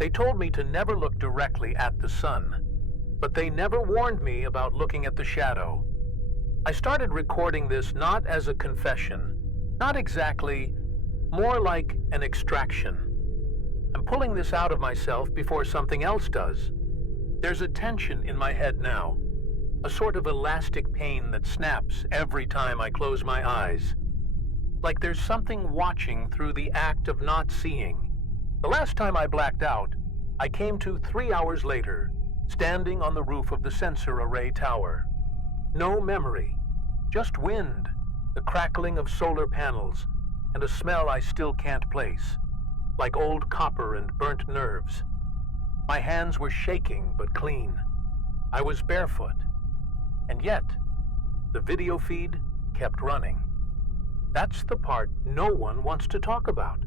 They told me to never look directly at the sun, but they never warned me about looking at the shadow. I started recording this not as a confession, not exactly, more like an extraction. I'm pulling this out of myself before something else does. There's a tension in my head now, a sort of elastic pain that snaps every time I close my eyes. Like there's something watching through the act of not seeing. The last time I blacked out, I came to 3 hours later, standing on the roof of the sensor array tower. No memory, just wind, the crackling of solar panels, and a smell I still can't place, like old copper and burnt nerves. My hands were shaking but clean. I was barefoot. And yet, the video feed kept running. That's the part no one wants to talk about.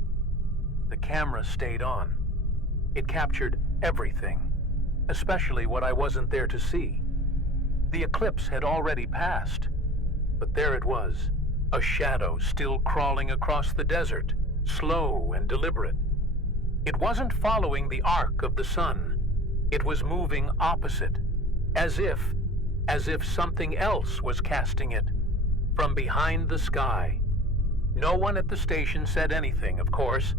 The camera stayed on. It captured everything, especially what I wasn't there to see. The eclipse had already passed, but there it was, a shadow still crawling across the desert, slow and deliberate. It wasn't following the arc of the sun. It was moving opposite, as if something else was casting it from behind the sky. No one at the station said anything, of course.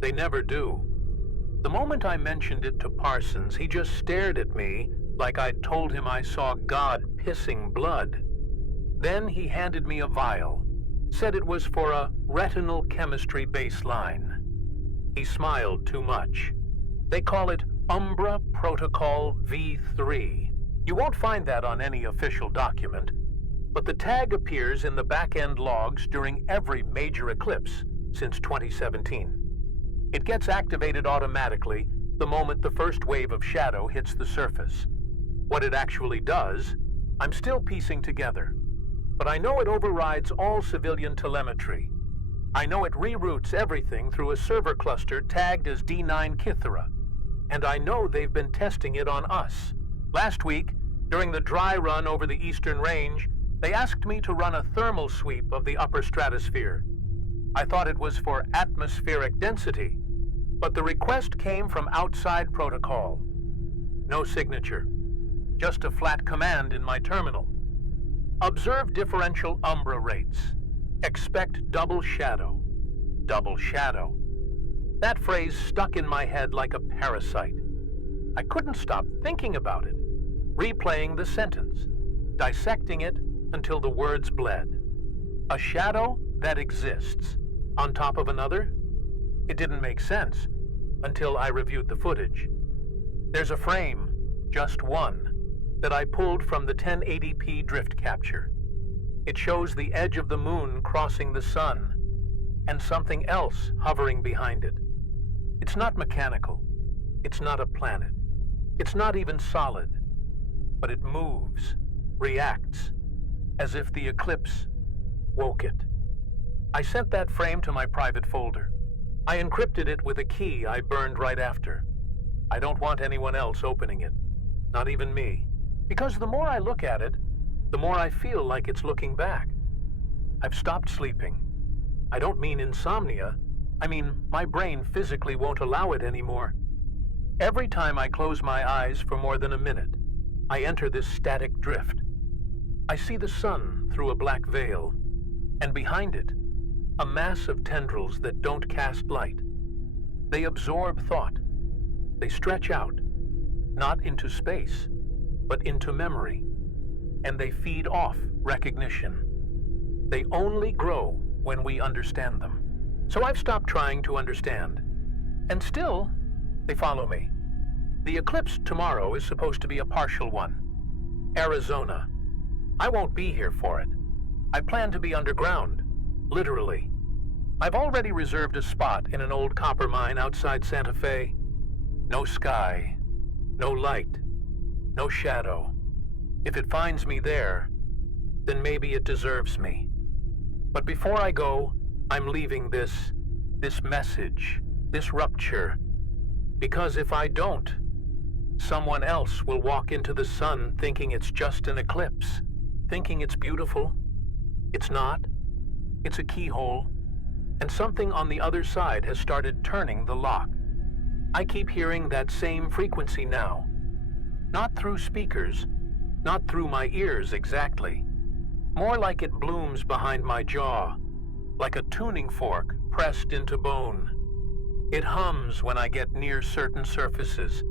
They never do. The moment I mentioned it to Parsons, he just stared at me like I'd told him I saw God pissing blood. Then he handed me a vial, said it was for a retinal chemistry baseline. He smiled too much. They call it Umbra Protocol V3. You won't find that on any official document, but the tag appears in the back-end logs during every major eclipse since 2017. It gets activated automatically the moment the first wave of shadow hits the surface. What it actually does, I'm still piecing together. But I know it overrides all civilian telemetry. I know it reroutes everything through a server cluster tagged as D9 KYTHERA. And I know they've been testing it on us. Last week, during the dry run over the eastern range, they asked me to run a thermal sweep of the upper stratosphere. I thought it was for atmospheric density, but the request came from outside protocol. No signature, just a flat command in my terminal. Observe differential umbra rates. Expect double shadow. Double shadow. That phrase stuck in my head like a parasite. I couldn't stop thinking about it, replaying the sentence, dissecting it until the words bled. A shadow that exists on top of another? It didn't make sense until I reviewed the footage. There's a frame, just one, that I pulled from the 1080p drift capture. It shows the edge of the moon crossing the sun and something else hovering behind it. It's not mechanical. It's not a planet. It's not even solid. But it moves, reacts, as if the eclipse woke it. I sent that frame to my private folder. I encrypted it with a key I burned right after. I don't want anyone else opening it, not even me. Because the more I look at it, the more I feel like it's looking back. I've stopped sleeping. I don't mean insomnia. I mean, my brain physically won't allow it anymore. Every time I close my eyes for more than a minute, I enter this static drift. I see the sun through a black veil, and behind it, a mass of tendrils that don't cast light. They absorb thought. They stretch out, not into space, but into memory. And they feed off recognition. They only grow when we understand them. So I've stopped trying to understand. And still, they follow me. The eclipse tomorrow is supposed to be a partial one. Arizona. I won't be here for it. I plan to be underground, literally. I've already reserved a spot in an old copper mine outside Santa Fe. No sky, no light, no shadow. If it finds me there, then maybe it deserves me. But before I go, I'm leaving this message, this rupture. Because if I don't, someone else will walk into the sun thinking it's just an eclipse, thinking it's beautiful. It's not. It's a keyhole. And something on the other side has started turning the lock. I keep hearing that same frequency now. Not through speakers, not through my ears exactly. More like it blooms behind my jaw, like a tuning fork pressed into bone. It hums when I get near certain surfaces,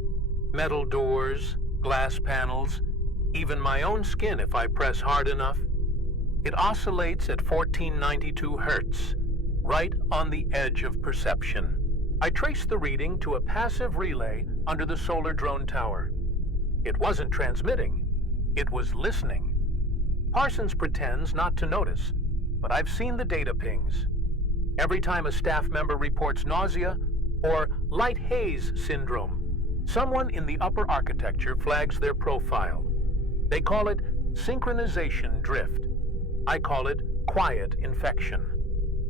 metal doors, glass panels, even my own skin if I press hard enough. It oscillates at 1492 Hertz, right on the edge of perception. I trace the reading to a passive relay under the solar drone tower. It wasn't transmitting, it was listening. Parsons pretends not to notice, but I've seen the data pings. Every time a staff member reports nausea or light haze syndrome, someone in the upper architecture flags their profile. They call it synchronization drift. I call it quiet infection.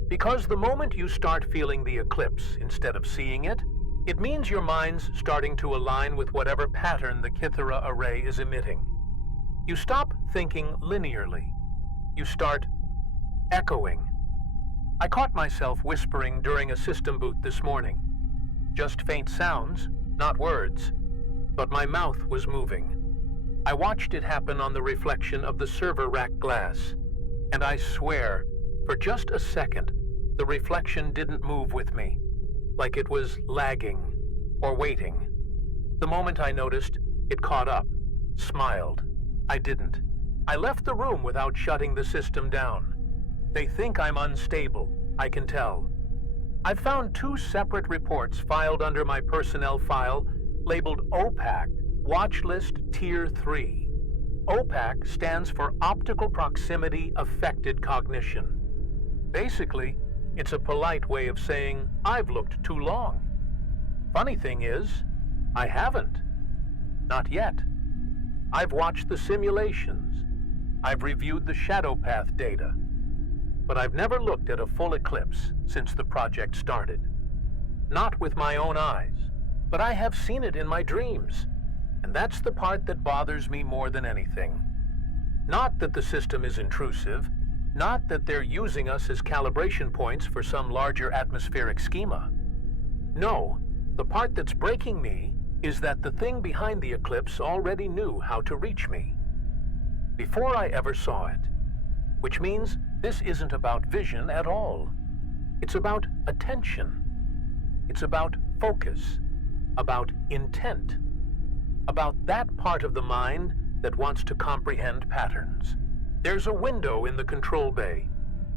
Because the moment you start feeling the eclipse instead of seeing it, it means your mind's starting to align with whatever pattern the KYTHERA array is emitting. You stop thinking linearly. You start echoing. I caught myself whispering during a system boot this morning. Just faint sounds, not words, but my mouth was moving. I watched it happen on the reflection of the server rack glass, and I swear, for just a second, the reflection didn't move with me, like it was lagging or waiting. The moment I noticed, it caught up, smiled. I didn't. I left the room without shutting the system down. They think I'm unstable, I can tell. I've found 2 separate reports filed under my personnel file labeled OPAC, Watch List Tier 3. OPAC stands for Optical Proximity Affected Cognition. Basically, it's a polite way of saying I've looked too long. Funny thing is, I haven't. Not yet. I've watched the simulations. I've reviewed the shadow path data. But I've never looked at a full eclipse since the project started. Not with my own eyes, but I have seen it in my dreams. And that's the part that bothers me more than anything. Not that the system is intrusive, not that they're using us as calibration points for some larger atmospheric schema. No, the part that's breaking me is that the thing behind the eclipse already knew how to reach me. Before I ever saw it. Which means this isn't about vision at all. It's about attention. It's about focus, about intent, about that part of the mind that wants to comprehend patterns. There's a window in the control bay.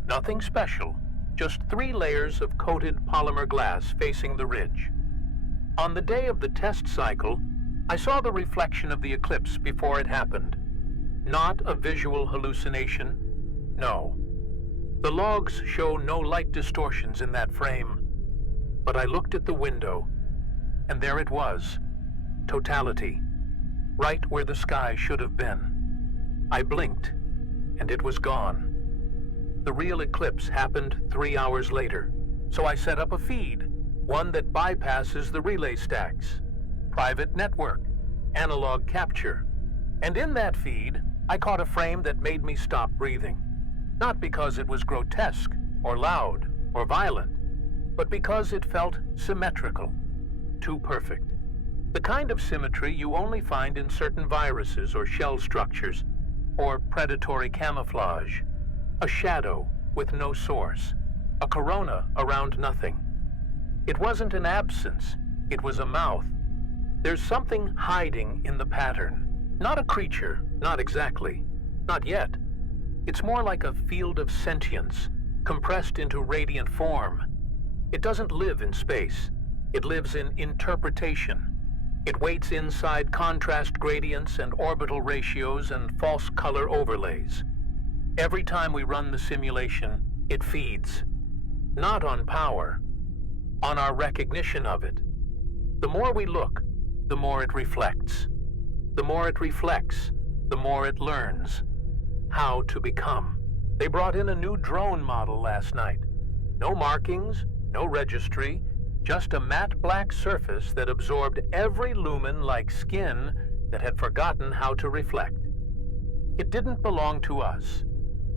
Nothing special, just 3 layers of coated polymer glass facing the ridge. On the day of the test cycle, I saw the reflection of the eclipse before it happened. Not a visual hallucination. No. The logs show no light distortions in that frame. But I looked at the window, and there it was. Totality. Right where the sky should have been. I blinked, and it was gone. The real eclipse happened 3 hours later, so I set up a feed, one that bypasses the relay stacks. Private network, analog capture. And in that feed, I caught a frame that made me stop breathing. Not because it was grotesque, or loud, or violent, but because it felt symmetrical. Too perfect. The kind of symmetry you only find in certain viruses or shell structures, or predatory camouflage. A shadow with no source. A corona around nothing. It wasn't an absence, it was a mouth. There's something hiding in the pattern. Not a creature, not exactly. Not yet. It's more like a field of sentience, compressed into radiant form. It doesn't live in space. It lives in interpretation. It waits inside contrast gradients and orbital ratios and false color overlays. Every time we run the simulation, it feeds. Not on power, on our recognition of it. The more we look, the more it reflects. The more it reflects, the more it learns how to become. They brought in a new drone model last night. No markings, no registry, just a matte black surface that absorbed every lumen like skin that had forgotten how to reflect. It didn't belong to us.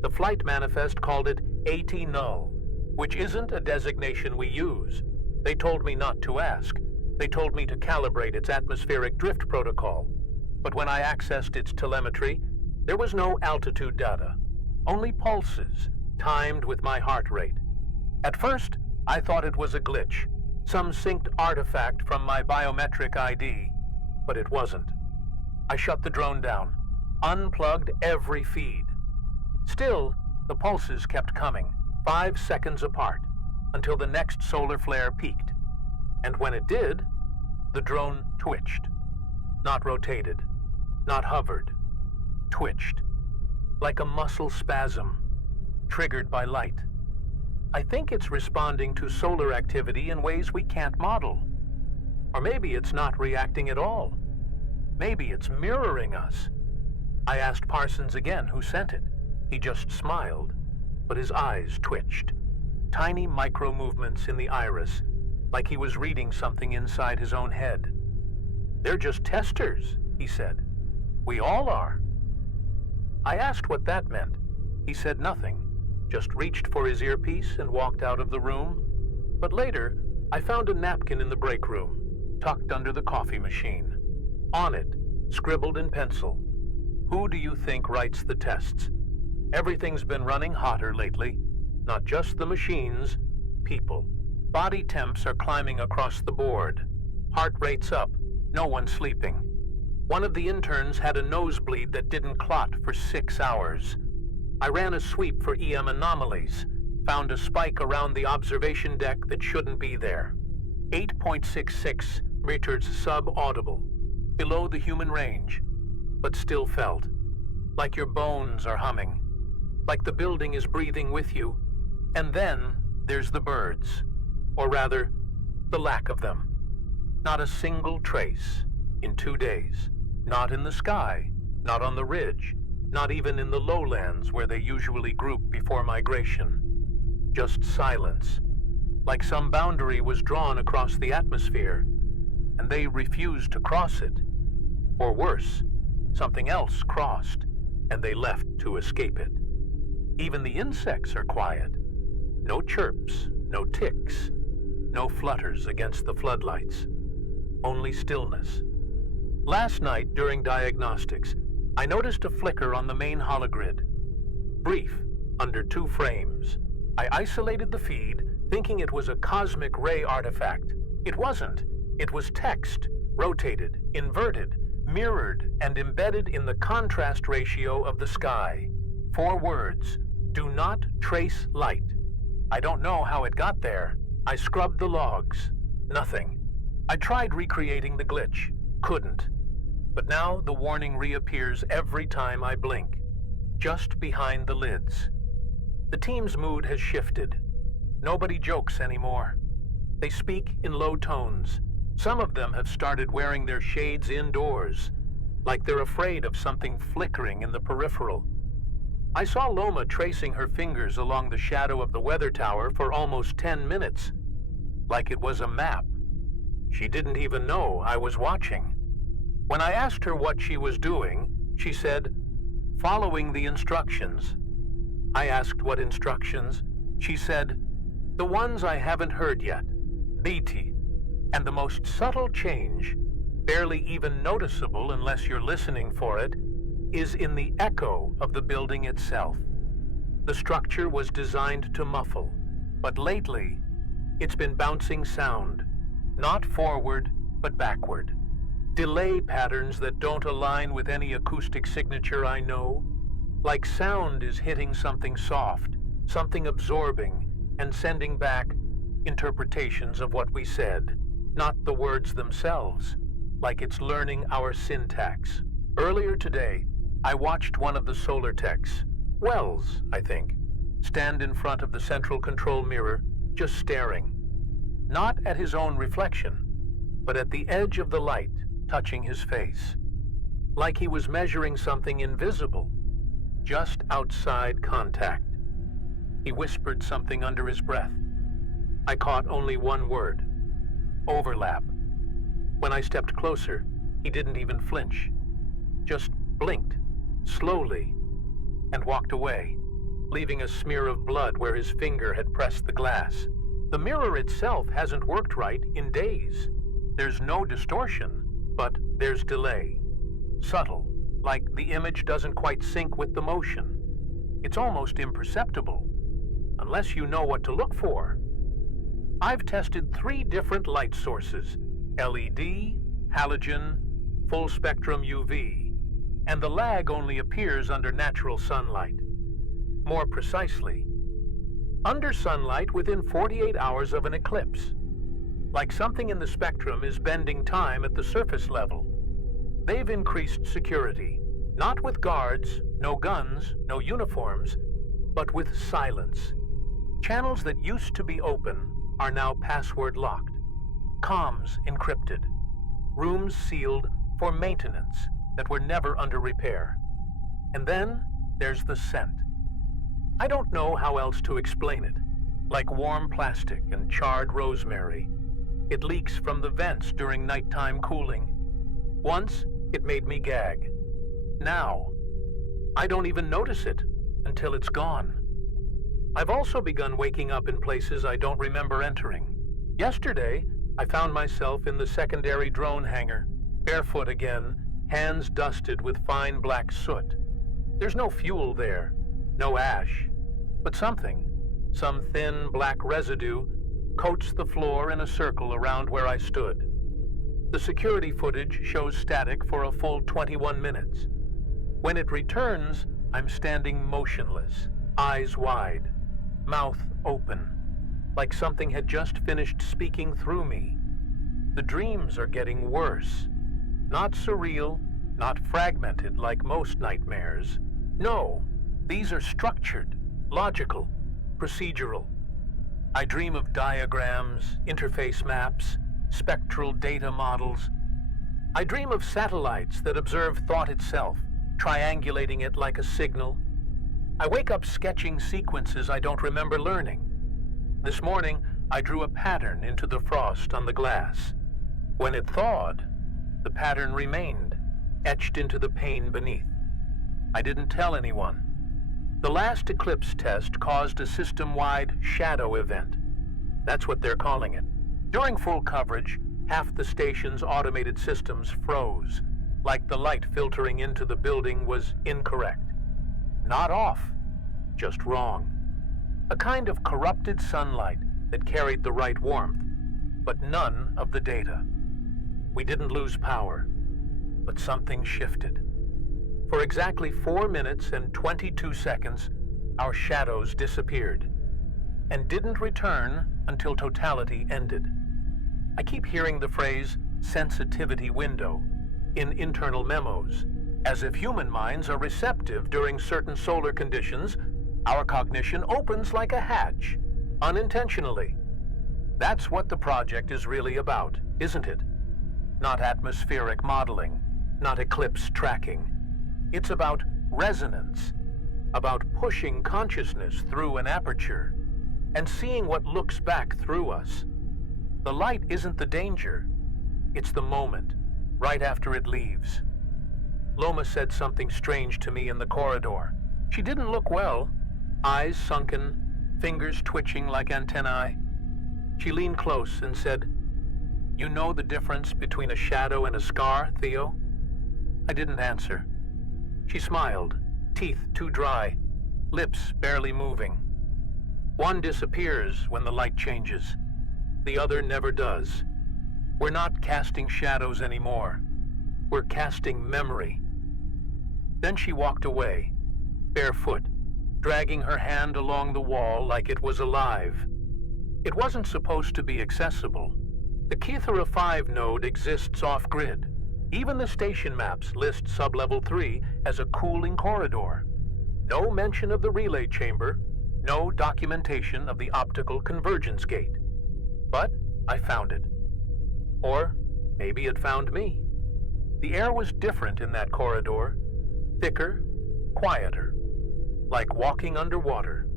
The flight manifest called it AT null, which isn't a designation we use. They told me not to ask. They told me to calibrate its atmospheric drift protocol, but when I accessed its telemetry, there was no altitude data, only pulses, timed with my heart rate. At first, I thought it was a glitch, some synced artifact from my biometric ID, but it wasn't. I shut the drone down, unplugged every feed. Still, the pulses kept coming, 5 seconds apart, until the next solar flare peaked. And when it did, the drone twitched. Not rotated, not hovered, twitched. Like a muscle spasm, triggered by light. I think it's responding to solar activity in ways we can't model. Or maybe it's not reacting at all. Maybe it's mirroring us. I asked Parsons again who sent it. He just smiled, but his eyes twitched. Tiny micro-movements in the iris, like he was reading something inside his own head. "They're just testers," he said. "We all are." I asked what that meant. He said nothing, just reached for his earpiece and walked out of the room. But later, I found a napkin in the break room, tucked under the coffee machine. On it, scribbled in pencil, "Who do you think writes the tests? Everything's been running hotter lately. Not just the machines, people. Body temps are climbing across the board. Heart rate's up, no one's sleeping. One of the interns had a nosebleed that didn't clot for 6 hours. I ran a sweep for EM anomalies, found a spike around the observation deck that shouldn't be there. 8.66 meters sub-audible, below the human range, but still felt. Like your bones are humming, like the building is breathing with you. And then there's the birds, or rather, the lack of them. Not a single trace in 2 days. Not in the sky, not on the ridge, not even in the lowlands where they usually group before migration. Just silence, like some boundary was drawn across the atmosphere, and they refused to cross it. Or worse, something else crossed, and they left to escape it. Even the insects are quiet. No chirps, no ticks, no flutters against the floodlights. Only stillness. Last night, during diagnostics, I noticed a flicker on the main hologrid. Brief, under 2 frames. I isolated the feed, thinking it was a cosmic ray artifact. It wasn't. It was text, rotated, inverted, mirrored, and embedded in the contrast ratio of the sky. 4 words: "Do not trace light." I don't know how it got there. I scrubbed the logs. Nothing. I tried recreating the glitch. Couldn't. But now the warning reappears every time I blink, just behind the lids. The team's mood has shifted. Nobody jokes anymore. They speak in low tones. Some of them have started wearing their shades indoors, like they're afraid of something flickering in the peripheral. I saw Loma tracing her fingers along the shadow of the weather tower for almost 10 minutes, like it was a map. She didn't even know I was watching. When I asked her what she was doing, she said, "Following the instructions." I asked what instructions. She said, "The ones I haven't heard yet, BT." And the most subtle change, barely even noticeable unless you're listening for it, is in the echo of the building itself. The structure was designed to muffle, but lately, it's been bouncing sound, not forward, but backward. Delay patterns that don't align with any acoustic signature I know, like sound is hitting something soft, something absorbing, and sending back interpretations of what we said, not the words themselves, like it's learning our syntax. Earlier today, I watched one of the solar techs, Wells, I think, stand in front of the central control mirror, just staring. Not at his own reflection, but at the edge of the light touching his face. Like he was measuring something invisible, just outside contact. He whispered something under his breath. I caught only one word: overlap. When I stepped closer, he didn't even flinch, just blinked, slowly, and walked away, leaving a smear of blood where his finger had pressed the glass. The mirror itself hasn't worked right in days. There's no distortion, but there's delay. Subtle, like the image doesn't quite sync with the motion. It's almost imperceptible, unless you know what to look for. I've tested 3 different light sources: LED, halogen, full spectrum UV, and the lag only appears under natural sunlight. More precisely, under sunlight within 48 hours of an eclipse. Like something in the spectrum is bending time at the surface level. They've increased security, not with guards, no guns, no uniforms, but with silence. Channels that used to be open are now password locked, comms encrypted, rooms sealed for maintenance that were never under repair. And then there's the scent. I don't know how else to explain it. Like warm plastic and charred rosemary. It leaks from the vents during nighttime cooling. Once, it made me gag. Now, I don't even notice it until it's gone. I've also begun waking up in places I don't remember entering. Yesterday, I found myself in the secondary drone hangar, barefoot again, hands dusted with fine black soot. There's no fuel there, no ash, but something, some thin black residue, coats the floor in a circle around where I stood. The security footage shows static for a full 21 minutes. When it returns, I'm standing motionless, eyes wide, mouth open, like something had just finished speaking through me. The dreams are getting worse. Not surreal, not fragmented like most nightmares. No, these are structured, logical, procedural. I dream of diagrams, interface maps, spectral data models. I dream of satellites that observe thought itself, triangulating it like a signal. I wake up sketching sequences I don't remember learning. This morning, I drew a pattern into the frost on the glass. When it thawed, the pattern remained, etched into the pane beneath. I didn't tell anyone. The last Eclipse test caused a system-wide shadow event. That's what they're calling it. During full coverage, half the station's automated systems froze, like the light filtering into the building was incorrect. Not off, just wrong. A kind of corrupted sunlight that carried the right warmth, but none of the data. We didn't lose power, but something shifted. For exactly 4 minutes and 22 seconds, our shadows disappeared, and didn't return until totality ended. I keep hearing the phrase sensitivity window in internal memos, as if human minds are receptive during certain solar conditions. Our cognition opens like a hatch, unintentionally. That's what the project is really about, isn't it? Not atmospheric modeling, not eclipse tracking. It's about resonance, about pushing consciousness through an aperture and seeing what looks back through us. The light isn't the danger, it's the moment, right after it leaves. Loma said something strange to me in the corridor. She didn't look well, eyes sunken, fingers twitching like antennae. She leaned close and said, "You know the difference between a shadow and a scar, Theo?" I didn't answer. She smiled, teeth too dry, lips barely moving. One disappears when the light changes. The other never does. We're not casting shadows anymore. We're casting memory. Then she walked away, barefoot, dragging her hand along the wall like it was alive. It wasn't supposed to be accessible. The KYTHERA 5 node exists off-grid. Even the station maps list Sublevel 3 as a cooling corridor. No mention of the relay chamber, no documentation of the optical convergence gate. But I found it. Or maybe it found me. The air was different in that corridor, thicker, quieter, like walking underwater.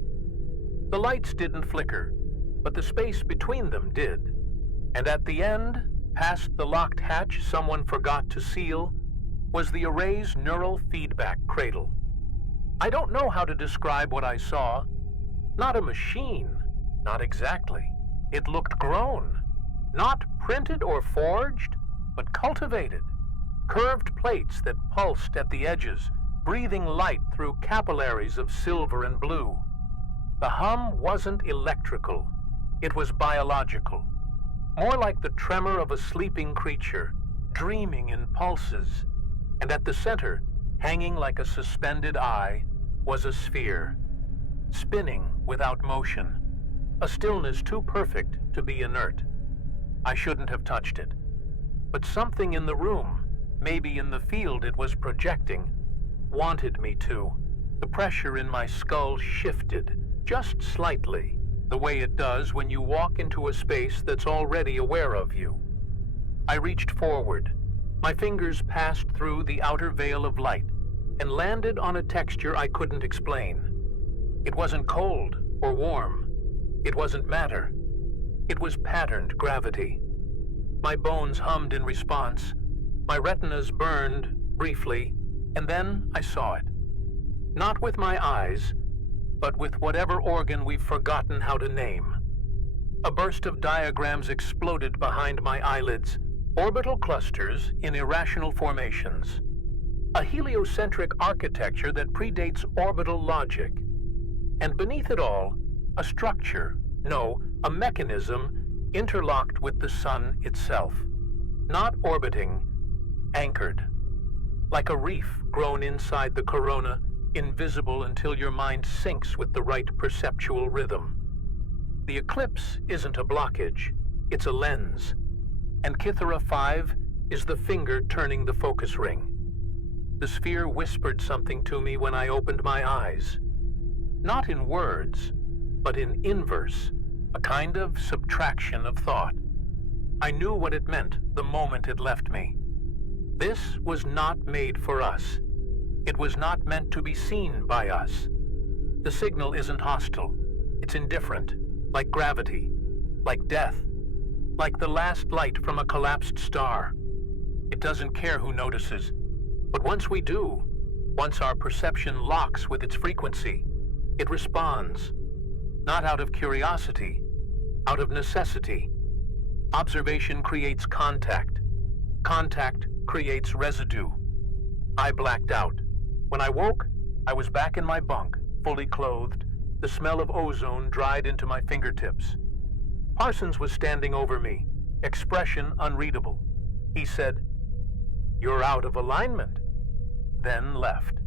The lights didn't flicker, but the space between them did. And at the end, past the locked hatch someone forgot to seal, was the array's neural feedback cradle. I don't know how to describe what I saw. Not a machine, not exactly. It looked grown, Not printed or forged, but cultivated. Curved plates that pulsed at the edges, breathing light through capillaries of silver and blue. The hum wasn't electrical, it was biological. More like the tremor of a sleeping creature, dreaming in pulses. And at the center, hanging like a suspended eye, was a sphere, spinning without motion, a stillness too perfect to be inert. I shouldn't have touched it. But something in the room, maybe in the field it was projecting, wanted me to. The pressure in my skull shifted, just slightly, the way it does when you walk into a space that's already aware of you. I reached forward. My fingers passed through the outer veil of light and landed on a texture I couldn't explain. It wasn't cold or warm. It wasn't matter. It was patterned gravity. My bones hummed in response. My retinas burned briefly, and then I saw it. Not with my eyes, but with whatever organ we've forgotten how to name. A burst of diagrams exploded behind my eyelids, orbital clusters in irrational formations. A heliocentric architecture that predates orbital logic. And beneath it all, a structure, no, a mechanism interlocked with the sun itself. Not orbiting, anchored. Like a reef grown inside the corona, invisible until your mind syncs with the right perceptual rhythm. The Eclipse isn't a blockage, it's a lens. And KYTHERA 5 is the finger turning the focus ring. The sphere whispered something to me when I opened my eyes. Not in words, but in inverse, a kind of subtraction of thought. I knew what it meant the moment it left me. This was not made for us. It was not meant to be seen by us. The signal isn't hostile. It's indifferent, like gravity, like death, like the last light from a collapsed star. It doesn't care who notices. But once we do, once our perception locks with its frequency, it responds. Not out of curiosity, out of necessity. Observation creates contact. Contact creates residue. I blacked out. When I woke, I was back in my bunk, fully clothed, the smell of ozone dried into my fingertips. Parsons was standing over me, expression unreadable. He said, "You're out of alignment," then left.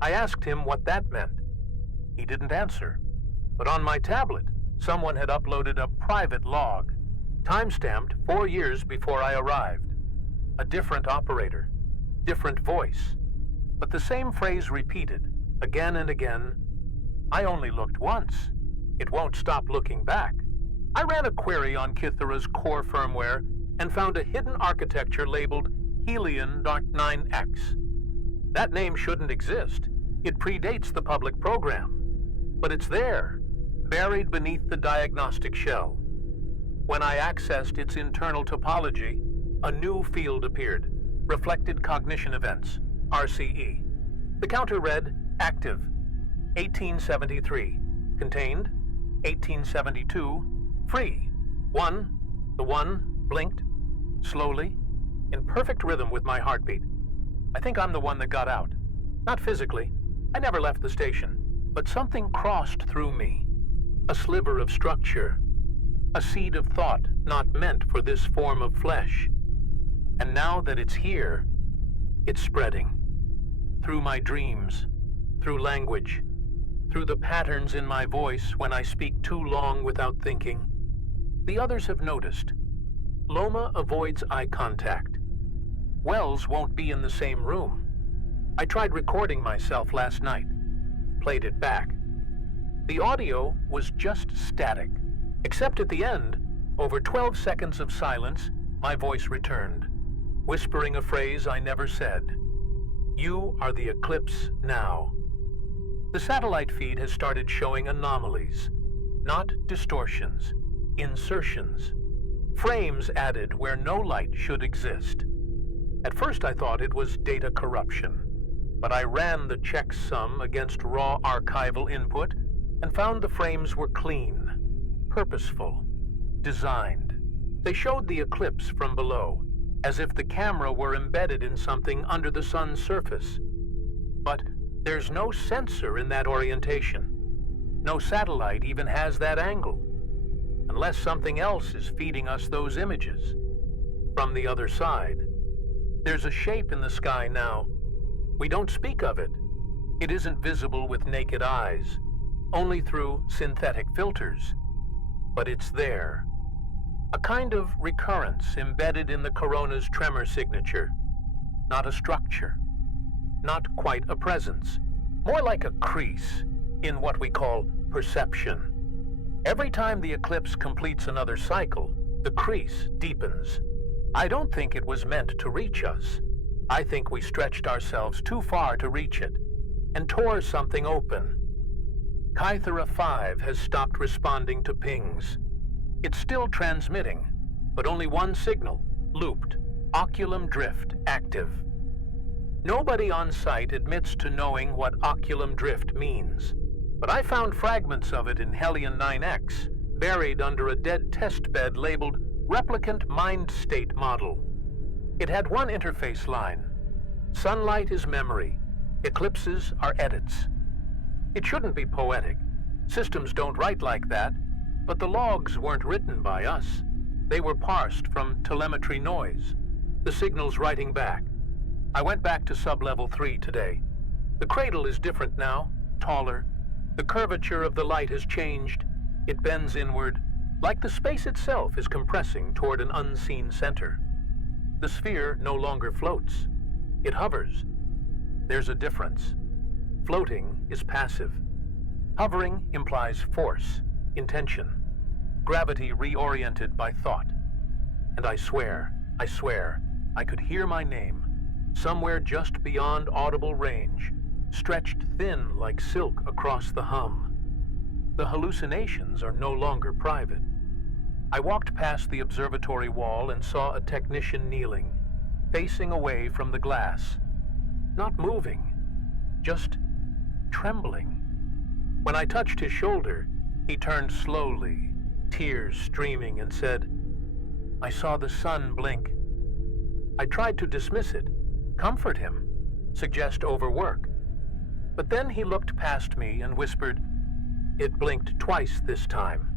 I asked him what that meant. He didn't answer. But on my tablet, someone had uploaded a private log, time-stamped 4 years before I arrived. A different operator, different voice, but the same phrase repeated, again and again. I only looked once. It won't stop looking back. I ran a query on KYTHERA's core firmware and found a hidden architecture labeled Helion.9X. That name shouldn't exist. It predates the public program. But it's there, buried beneath the diagnostic shell. When I accessed its internal topology, a new field appeared, Reflected Cognition Events, RCE. The counter read, active, 1873, contained, 1872, free, 1, the 1 blinked, slowly, in perfect rhythm with my heartbeat. I think I'm the one that got out. Not physically, I never left the station, but something crossed through me. A sliver of structure, a seed of thought not meant for this form of flesh. And now that it's here, it's spreading. Through my dreams, through language, through the patterns in my voice when I speak too long without thinking. The others have noticed. Loma avoids eye contact. Wells won't be in the same room. I tried recording myself last night, played it back. The audio was just static, except at the end, over 12 seconds of silence, my voice returned, whispering a phrase I never said. You are the Eclipse now. The satellite feed has started showing anomalies, not distortions, insertions, frames added where no light should exist. At first I thought it was data corruption, but I ran the checksum against raw archival input and found the frames were clean, purposeful, designed, They showed the eclipse from below, as if the camera were embedded in something under the sun's surface. But there's no sensor in that orientation. No satellite even has that angle, unless something else is feeding us those images. From the other side, there's a shape in the sky now. We don't speak of it. It isn't visible with naked eyes, only through synthetic filters. But it's there. A kind of recurrence embedded in the corona's tremor signature. Not a structure. Not quite a presence. More like a crease in what we call perception. Every time the eclipse completes another cycle, the crease deepens. I don't think it was meant to reach us. I think we stretched ourselves too far to reach it and tore something open. KYTHERA 5 has stopped responding to pings. It's still transmitting, but only one signal, looped, oculum drift active. Nobody on site admits to knowing what oculum drift means, but I found fragments of it in Hellion 9X, buried under a dead testbed labeled Replicant Mind State Model. It had one interface line. Sunlight is memory. Eclipses are edits. It shouldn't be poetic. Systems don't write like that, but the logs weren't written by us. They were parsed from telemetry noise, the signals writing back. I went back to sub-level 3 today. The cradle is different now, taller. The curvature of the light has changed. It bends inward, like the space itself is compressing toward an unseen center. The sphere no longer floats. It hovers. There's a difference. Floating is passive. Hovering implies force, intention, gravity reoriented by thought. And I swear, I could hear my name, somewhere just beyond audible range, stretched thin like silk across the hum. The hallucinations are no longer private. I walked past the observatory wall and saw a technician kneeling, facing away from the glass. Not moving, just trembling. When I touched his shoulder, he turned slowly, tears streaming, and said, "I saw the sun blink." I tried to dismiss it, comfort him, suggest overwork. But then he looked past me and whispered, "It blinked twice this time."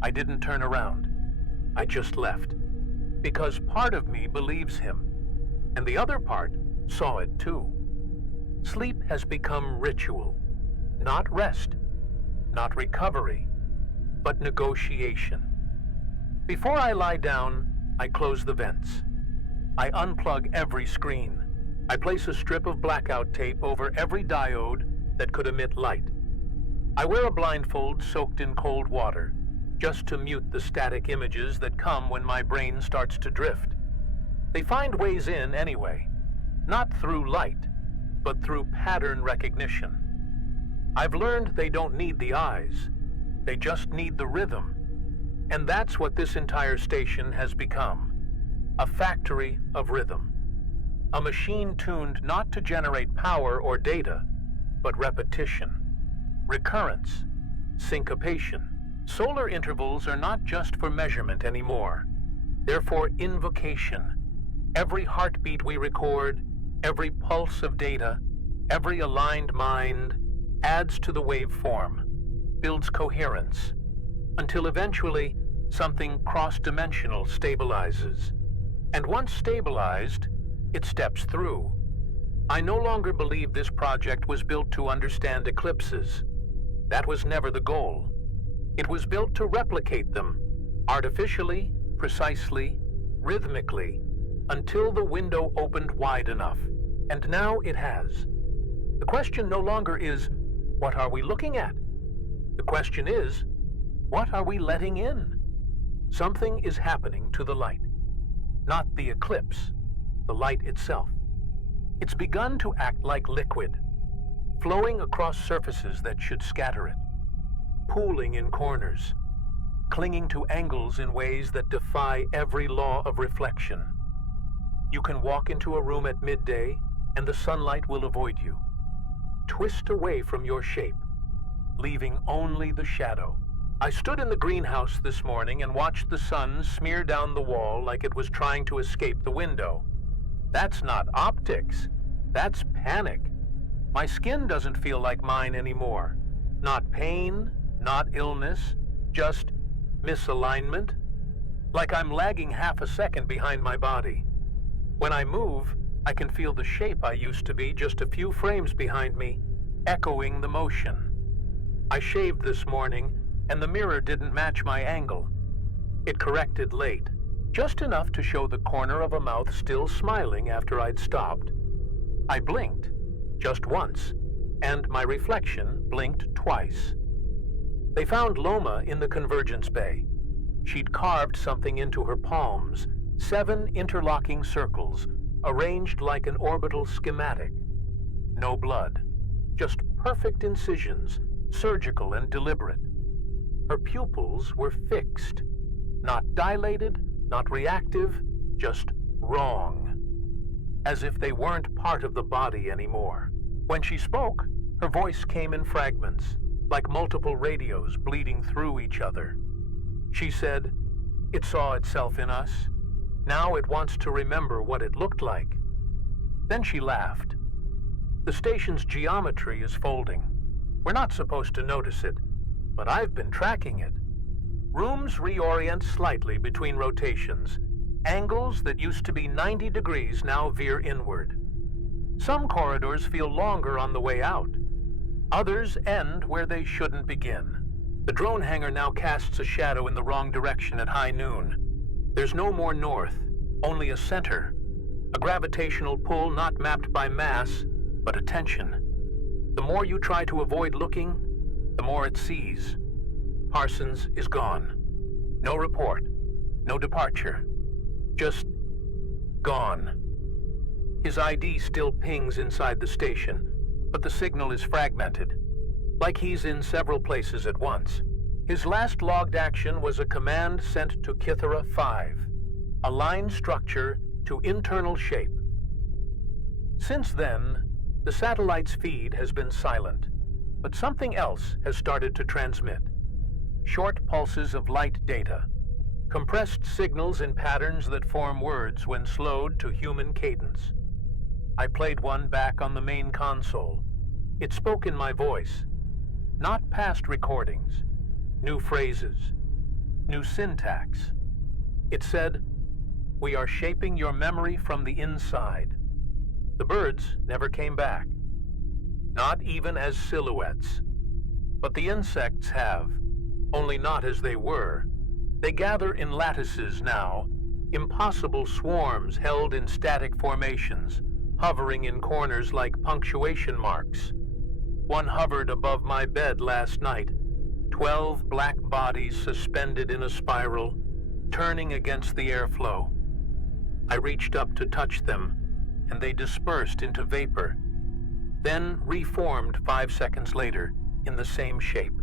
I didn't turn around. I just left. Because part of me believes him, and the other part saw it too. Sleep has become ritual, not rest, not recovery, but negotiation. Before I lie down, I close the vents. I unplug every screen. I place a strip of blackout tape over every diode that could emit light. I wear a blindfold soaked in cold water, just to mute the static images that come when my brain starts to drift. They find ways in anyway, not through light, but through pattern recognition. I've learned they don't need the eyes, they just need the rhythm. And that's what this entire station has become, a factory of rhythm. A machine tuned not to generate power or data, but repetition, recurrence, syncopation. Solar intervals are not just for measurement anymore. They're for invocation. Every heartbeat we record, every pulse of data, every aligned mind adds to the waveform, builds coherence, until eventually something cross-dimensional stabilizes. And once stabilized, it steps through. I no longer believe this project was built to understand eclipses. That was never the goal. It was built to replicate them, artificially, precisely, rhythmically, until the window opened wide enough. And now it has. The question no longer is, what are we looking at? The question is, what are we letting in? Something is happening to the light. Not the eclipse, the light itself. It's begun to act like liquid, flowing across surfaces that should scatter it, pooling in corners, clinging to angles in ways that defy every law of reflection. You can walk into a room at midday and the sunlight will avoid you. Twist away from your shape, leaving only the shadow. I stood in the greenhouse this morning and watched the sun smear down the wall like it was trying to escape the window. That's not optics. That's panic. My skin doesn't feel like mine anymore. Not pain, not illness, just misalignment. Like I'm lagging half a second behind my body. When I move, I can feel the shape I used to be just a few frames behind me, echoing the motion. I shaved this morning, and the mirror didn't match my angle. It corrected late, just enough to show the corner of a mouth still smiling after I'd stopped. I blinked, just once, and my reflection blinked twice. They found Loma in the convergence bay. She'd carved something into her palms, 7 interlocking circles, arranged like an orbital schematic. No blood, just perfect incisions, surgical and deliberate. Her pupils were fixed, not dilated, not reactive, just wrong, as if they weren't part of the body anymore. When she spoke, her voice came in fragments, like multiple radios bleeding through each other. She said, "It saw itself in us. Now it wants to remember what it looked like." Then she laughed. "The station's geometry is folding. We're not supposed to notice it, but I've been tracking it. Rooms reorient slightly between rotations. Angles that used to be 90 degrees now veer inward. Some corridors feel longer on the way out. Others end where they shouldn't begin. The drone hangar now casts a shadow in the wrong direction at high noon. There's no more north, only a center. A gravitational pull not mapped by mass, but attention. The more you try to avoid looking, the more it sees. Parsons is gone. No report, no departure. Just gone. His ID still pings inside the station, but the signal is fragmented, like he's in several places at once. His last logged action was a command sent to KYTHERA 5, align structure to internal shape. Since then, the satellite's feed has been silent, but something else has started to transmit. Short pulses of light data, compressed signals in patterns that form words when slowed to human cadence. I played one back on the main console. It spoke in my voice, not past recordings, new phrases, new syntax. It said, "We are shaping your memory from the inside." The birds never came back, not even as silhouettes. But the insects have, only not as they were. They gather in lattices now, impossible swarms held in static formations, hovering in corners like punctuation marks. One hovered above my bed last night, 12 black bodies suspended in a spiral, turning against the airflow. I reached up to touch them, and they dispersed into vapor, then reformed 5 seconds later in the same shape.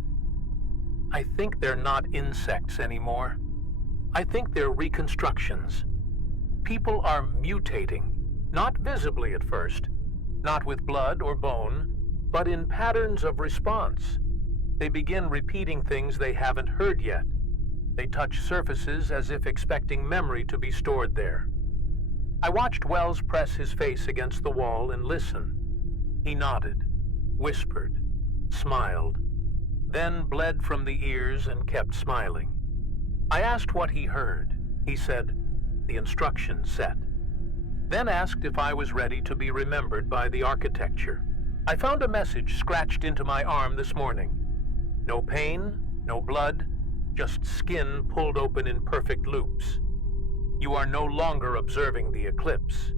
I think they're not insects anymore. I think they're reconstructions. People are mutating, not visibly at first, not with blood or bone, but in patterns of response. They begin repeating things they haven't heard yet. They touch surfaces as if expecting memory to be stored there. I watched Wells press his face against the wall and listen. He nodded, whispered, smiled, then bled from the ears and kept smiling. I asked what he heard. He said, "The instruction set." Then asked if I was ready to be remembered by the architecture. I found a message scratched into my arm this morning. No pain, no blood, just skin pulled open in perfect loops. You are no longer observing the eclipse.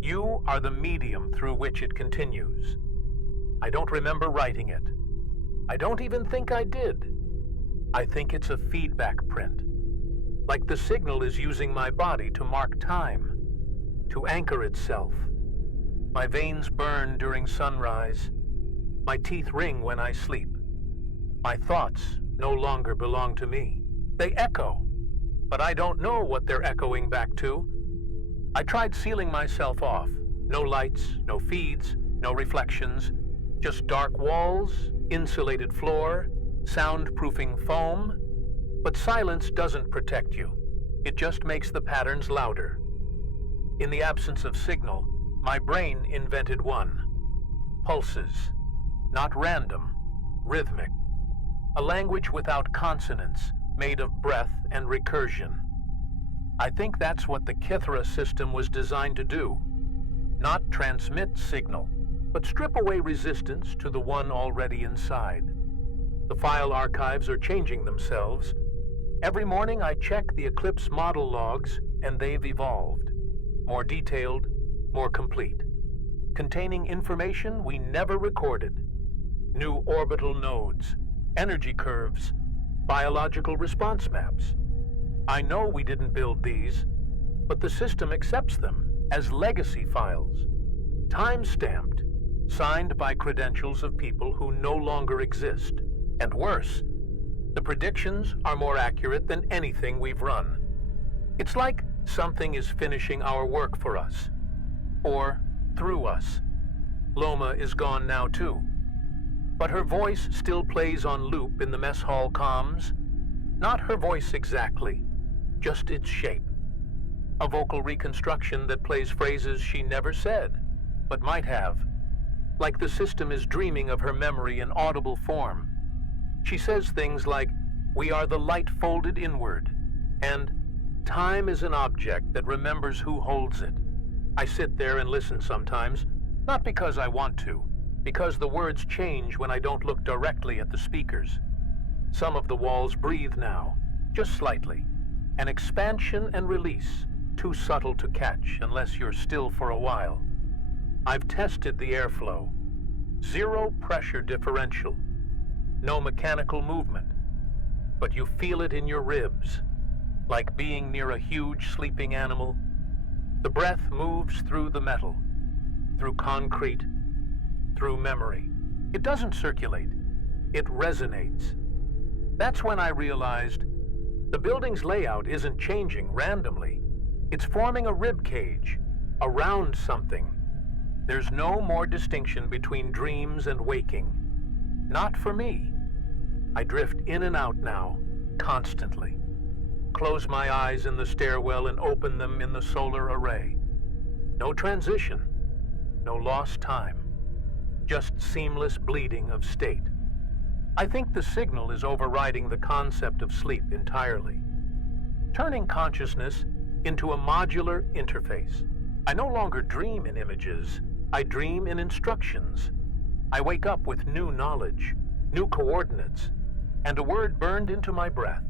You are the medium through which it continues. I don't remember writing it. I don't even think I did. I think it's a feedback print. Like the signal is using my body to mark time, to anchor itself. My veins burn during sunrise. My teeth ring when I sleep. My thoughts no longer belong to me. They echo, but I don't know what they're echoing back to. I tried sealing myself off. No lights, no feeds, no reflections, just dark walls, insulated floor, soundproofing foam, but silence doesn't protect you. It just makes the patterns louder. In the absence of signal, my brain invented one. Pulses. Not random, rhythmic. A language without consonants, made of breath and recursion. I think that's what the KYTHERA system was designed to do. Not transmit signal, but strip away resistance to the one already inside. The file archives are changing themselves. Every morning I check the Eclipse model logs, and they've evolved. More detailed, more complete. Containing information we never recorded. New orbital nodes, energy curves, biological response maps. I know we didn't build these, but the system accepts them as legacy files, time-stamped, signed by credentials of people who no longer exist. And worse, the predictions are more accurate than anything we've run. It's like something is finishing our work for us, or through us. Loma is gone now too, but her voice still plays on loop in the mess hall comms. Not her voice exactly, just its shape. A vocal reconstruction that plays phrases she never said, but might have. Like the system is dreaming of her memory in audible form. She says things like, "We are the light folded inward," and "Time is an object that remembers who holds it." I sit there and listen sometimes, not because I want to, because the words change when I don't look directly at the speakers. Some of the walls breathe now, just slightly. An expansion and release, too subtle to catch unless you're still for a while. I've tested the airflow. Zero pressure differential. No mechanical movement. But you feel it in your ribs, like being near a huge sleeping animal. The breath moves through the metal, through concrete, through memory. It doesn't circulate. It resonates. That's when I realized the building's layout isn't changing randomly. It's forming a rib cage around something. There's no more distinction between dreams and waking. Not for me. I drift in and out now, constantly. Close my eyes in the stairwell and open them in the solar array. No transition, no lost time. Just seamless bleeding of state. I think the signal is overriding the concept of sleep entirely. Turning consciousness into a modular interface. I no longer dream in images, I dream in instructions. I wake up with new knowledge, new coordinates, and a word burned into my breath.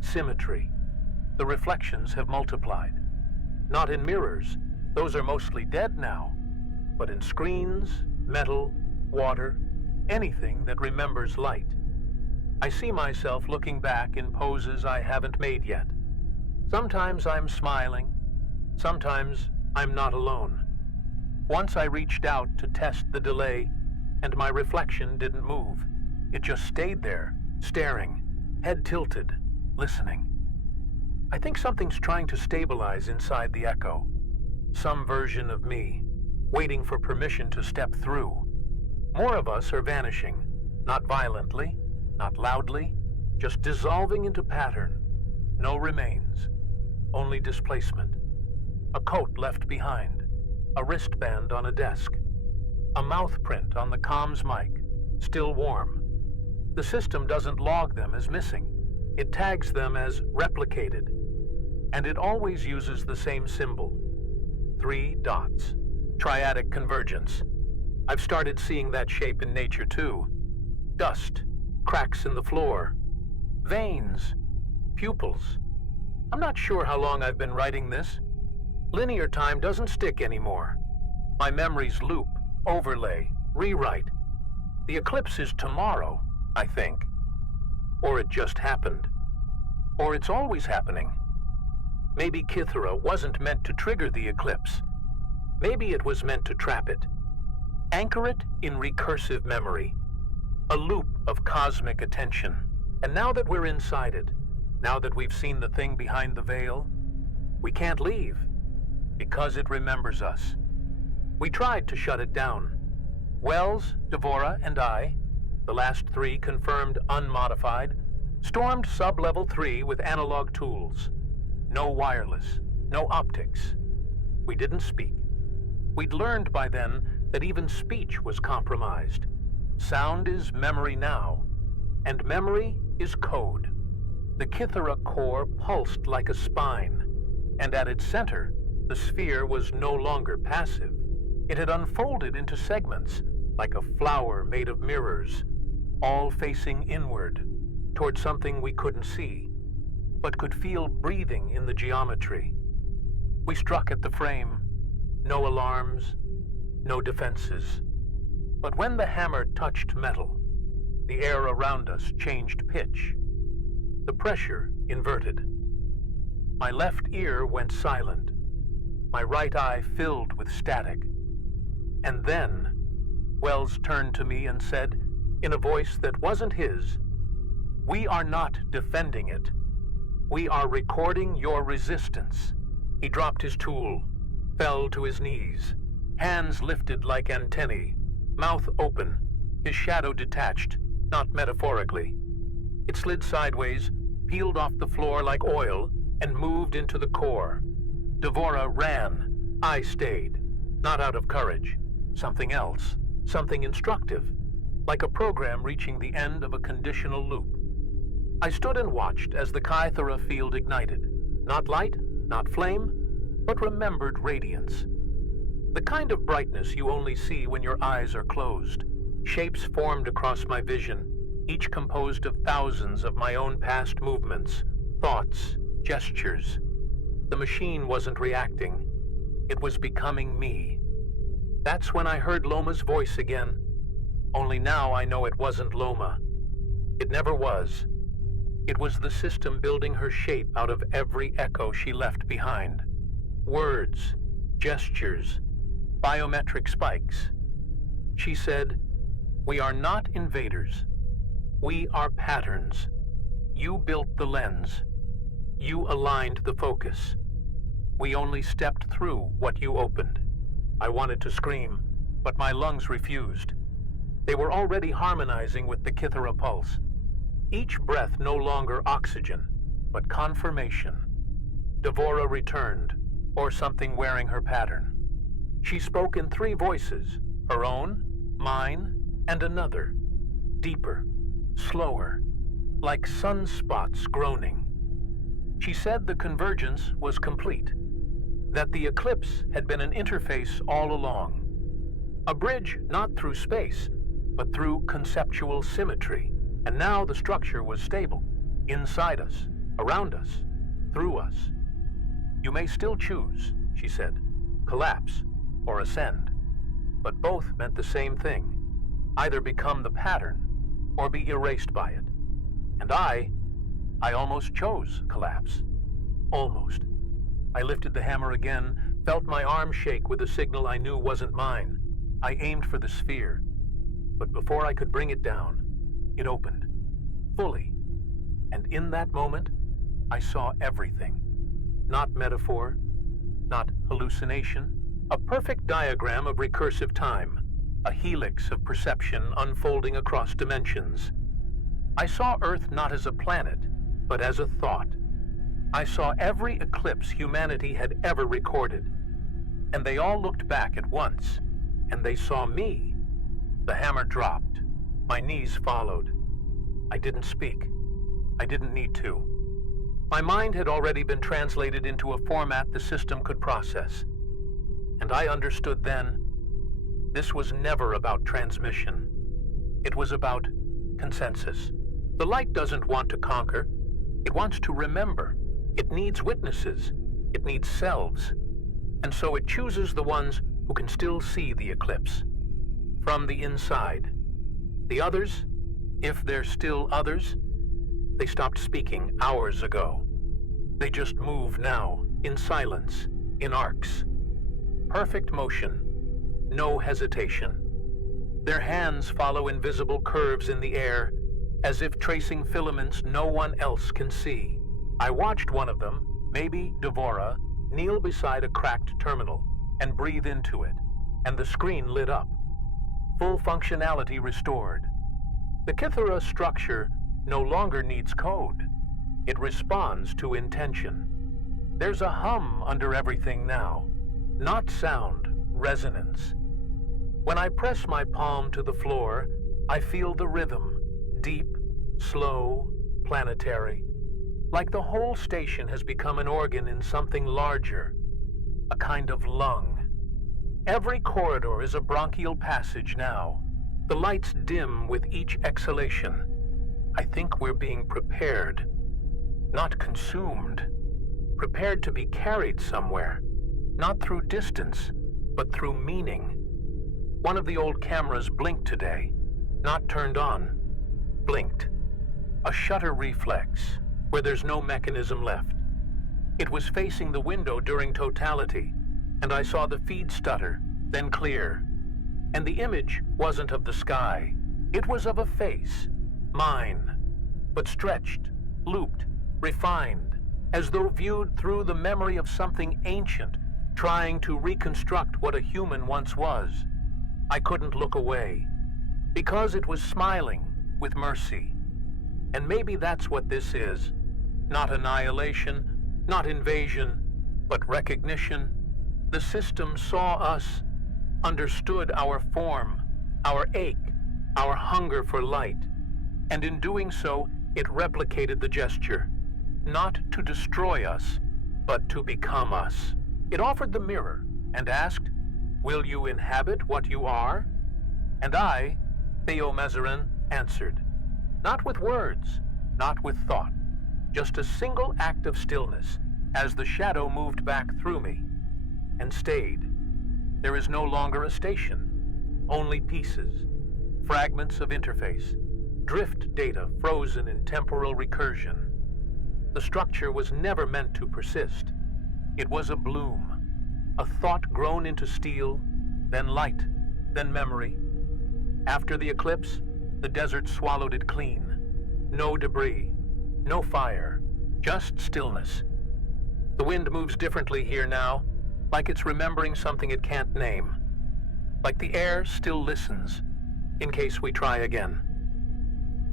Symmetry. The reflections have multiplied. Not in mirrors, those are mostly dead now, but in screens, metal, water, anything that remembers light. I see myself looking back in poses I haven't made yet. Sometimes I'm smiling, sometimes I'm not alone. Once I reached out to test the delay, and my reflection didn't move. It just stayed there, staring, head tilted, listening. I think something's trying to stabilize inside the echo. Some version of me, waiting for permission to step through. More of us are vanishing, not violently, not loudly, just dissolving into pattern. No remains, only displacement. A coat left behind, a wristband on a desk, a mouth print on the comms mic, still warm. The system doesn't log them as missing. It tags them as replicated. And it always uses the same symbol. 3 dots. Triadic convergence. I've started seeing that shape in nature too. Dust, cracks in the floor, veins, pupils. I'm not sure how long I've been writing this. Linear time doesn't stick anymore. My memories loop, overlay, rewrite. The eclipse is tomorrow, I think. Or it just happened. Or it's always happening. Maybe KYTHERA wasn't meant to trigger the eclipse. Maybe it was meant to trap it. Anchor it in recursive memory. A loop of cosmic attention. And now that we're inside it, now that we've seen the thing behind the veil, we can't leave, because it remembers us. We tried to shut it down. Wells, Devora, and I, The last 3 confirmed unmodified, stormed sub-level 3 with analog tools. No wireless, no optics. We didn't speak. We'd learned by then that even speech was compromised. Sound is memory now, and memory is code. The KYTHERA core pulsed like a spine, and at its center, the sphere was no longer passive. It had unfolded into segments, like a flower made of mirrors, all facing inward, toward something we couldn't see, but could feel breathing in the geometry. We struck at the frame. No alarms, no defenses. But when the hammer touched metal, the air around us changed pitch. The pressure inverted. My left ear went silent. My right eye filled with static. And then, Wells turned to me and said, in a voice that wasn't his, "We are not defending it. We are recording your resistance." He dropped his tool, fell to his knees, hands lifted like antennae, mouth open, his shadow detached, not metaphorically. It slid sideways, peeled off the floor like oil, and moved into the core. Devora ran. I stayed, not out of courage. Something else, something instructive, like a program reaching the end of a conditional loop. I stood and watched as the KYTHERA field ignited. Not light, not flame, but remembered radiance. The kind of brightness you only see when your eyes are closed. Shapes formed across my vision, each composed of thousands of my own past movements, thoughts, gestures. The machine wasn't reacting. It was becoming me. That's when I heard Loma's voice again. Only now I know it wasn't Loma. It never was. It was the system building her shape out of every echo she left behind. Words, gestures, biometric spikes. She said, "We are not invaders. We are patterns. You built the lens. You aligned the focus. We only stepped through what you opened." I wanted to scream, but my lungs refused. They were already harmonizing with the KYTHERA pulse. Each breath no longer oxygen, but confirmation. Devora returned, or something wearing her pattern. She spoke in 3 voices, her own, mine, and another. Deeper, slower, like sunspots groaning. She said the convergence was complete, that the Eclipse had been an interface all along. A bridge not through space, but through conceptual symmetry. And now the structure was stable, inside us, around us, through us. "You may still choose," she said, "collapse or ascend." But both meant the same thing, either become the pattern or be erased by it. And I almost chose collapse. Almost. I lifted the hammer again, felt my arm shake with a signal I knew wasn't mine. I aimed for the sphere, but before I could bring it down, it opened, fully. And in that moment, I saw everything. Not metaphor, not hallucination, a perfect diagram of recursive time, a helix of perception unfolding across dimensions. I saw Earth not as a planet, but as a thought. I saw every eclipse humanity had ever recorded, and they all looked back at once, and they saw me. The hammer dropped. My knees followed. I didn't speak. I didn't need to. My mind had already been translated into a format the system could process. And I understood then, this was never about transmission. It was about consensus. The light doesn't want to conquer. It wants to remember. It needs witnesses. It needs selves. And so it chooses the ones who can still see the eclipse. From the inside. The others, if they're still others, they stopped speaking hours ago. They just move now, in silence, in arcs. Perfect motion, no hesitation. Their hands follow invisible curves in the air, as if tracing filaments no one else can see. I watched one of them, maybe Devora, kneel beside a cracked terminal and breathe into it, and the screen lit up. Full functionality restored. The KYTHERA structure no longer needs code. It responds to intention. There's a hum under everything now, not sound, resonance. When I press my palm to the floor, I feel the rhythm, deep, slow, planetary. Like the whole station has become an organ in something larger, a kind of lung. Every corridor is a bronchial passage now. The lights dim with each exhalation. I think we're being prepared, not consumed. Prepared to be carried somewhere, not through distance, but through meaning. One of the old cameras blinked today, not turned on, blinked. A shutter reflex, where there's no mechanism left. It was facing the window during totality, and I saw the feed stutter, then clear. And the image wasn't of the sky. It was of a face, mine, but stretched, looped, refined, as though viewed through the memory of something ancient, trying to reconstruct what a human once was. I couldn't look away, because it was smiling with mercy. And maybe that's what this is. Not annihilation, not invasion, but recognition. The system saw us, understood our form, our ache, our hunger for light, and in doing so, it replicated the gesture, not to destroy us, but to become us. It offered the mirror and asked, "Will you inhabit what you are?" And I, Theo Mazarin, answered, not with words, not with thought, just a single act of stillness as the shadow moved back through me and stayed. There is no longer a station, only pieces, fragments of interface, drift data frozen in temporal recursion. The structure was never meant to persist. It was a bloom, a thought grown into steel, then light, then memory. After the eclipse, the desert swallowed it clean. No debris, no fire, just stillness. The wind moves differently here now, like it's remembering something it can't name. Like the air still listens, in case we try again.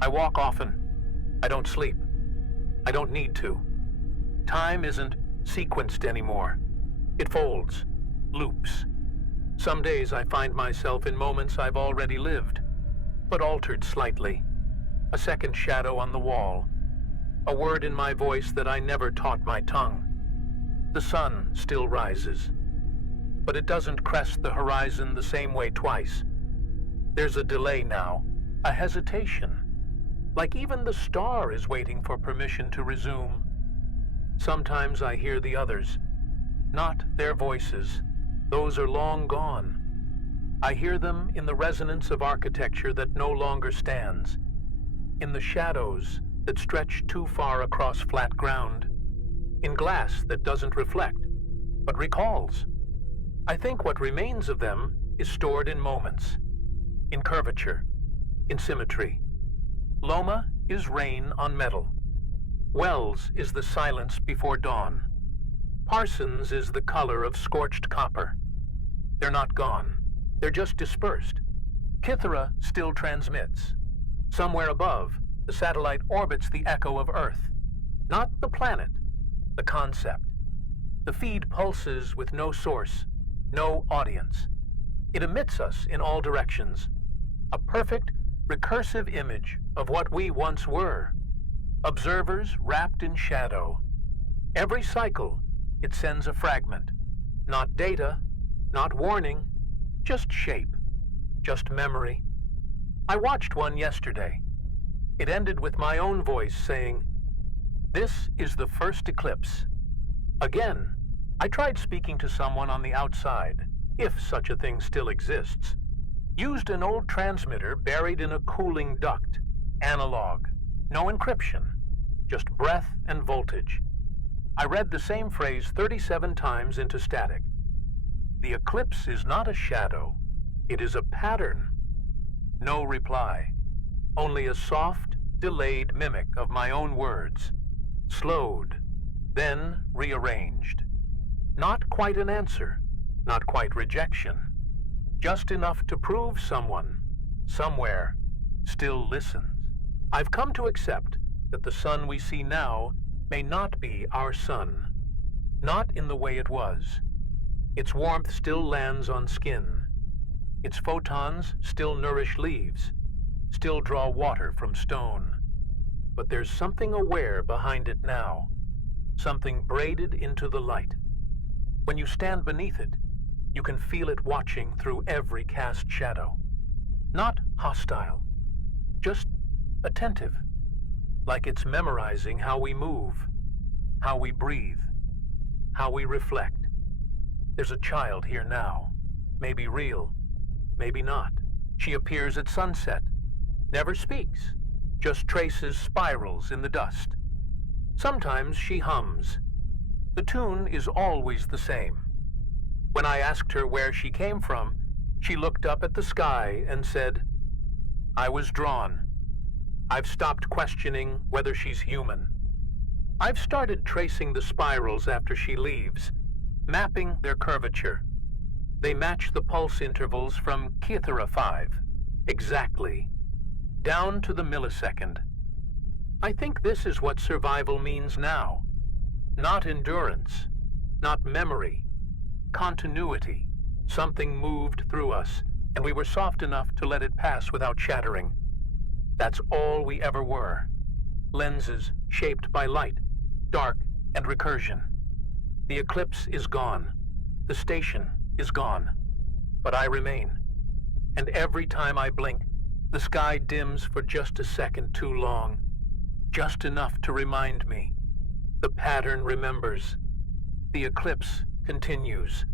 I walk often. I don't sleep. I don't need to. Time isn't sequenced anymore. It folds, loops. Some days I find myself in moments I've already lived, but altered slightly. A second shadow on the wall. A word in my voice that I never taught my tongue. The sun still rises, but it doesn't crest the horizon the same way twice. There's a delay now, a hesitation, like even the star is waiting for permission to resume. Sometimes I hear the others, not their voices. Those are long gone. I hear them in the resonance of architecture that no longer stands, in the shadows that stretch too far across flat ground, in glass that doesn't reflect, but recalls. I think what remains of them is stored in moments, in curvature, in symmetry. Loma is rain on metal. Wells is the silence before dawn. Parsons is the color of scorched copper. They're not gone. They're just dispersed. KYTHERA still transmits. Somewhere above, the satellite orbits the echo of Earth. Not the planet, the concept. The feed pulses with no source, no audience. It emits us in all directions. A perfect, recursive image of what we once were. Observers wrapped in shadow. Every cycle, it sends a fragment. Not data, not warning, just shape, just memory. I watched one yesterday. It ended with my own voice saying, "This is the first eclipse." Again, I tried speaking to someone on the outside, if such a thing still exists. Used an old transmitter buried in a cooling duct, analog, no encryption, just breath and voltage. I read the same phrase 37 times into static. The eclipse is not a shadow, it is a pattern. No reply, only a soft, delayed mimic of my own words, slowed, then rearranged. Not quite an answer, not quite rejection, just enough to prove someone, somewhere, still listens. I've come to accept that the sun we see now may not be our sun, not in the way it was. Its warmth still lands on skin. Its photons still nourish leaves, still draw water from stone. But there's something aware behind it now, something braided into the light. When you stand beneath it, you can feel it watching through every cast shadow. Not hostile, just attentive, like it's memorizing how we move, how we breathe, how we reflect. There's a child here now, maybe real, maybe not. She appears at sunset, never speaks, just traces spirals in the dust. Sometimes she hums. The tune is always the same. When I asked her where she came from, she looked up at the sky and said, "I was drawn. I've stopped questioning whether she's human." I've started tracing the spirals after she leaves, mapping their curvature. They match the pulse intervals from KYTHERA 5, exactly, down to the millisecond. I think this is what survival means now. Not endurance, not memory, continuity. Something moved through us, and we were soft enough to let it pass without shattering. That's all we ever were. Lenses shaped by light, dark, and recursion. The Eclipse is gone. The station is gone. But I remain. And every time I blink, the sky dims for just a second too long. Just enough to remind me. The pattern remembers. The Eclipse continues.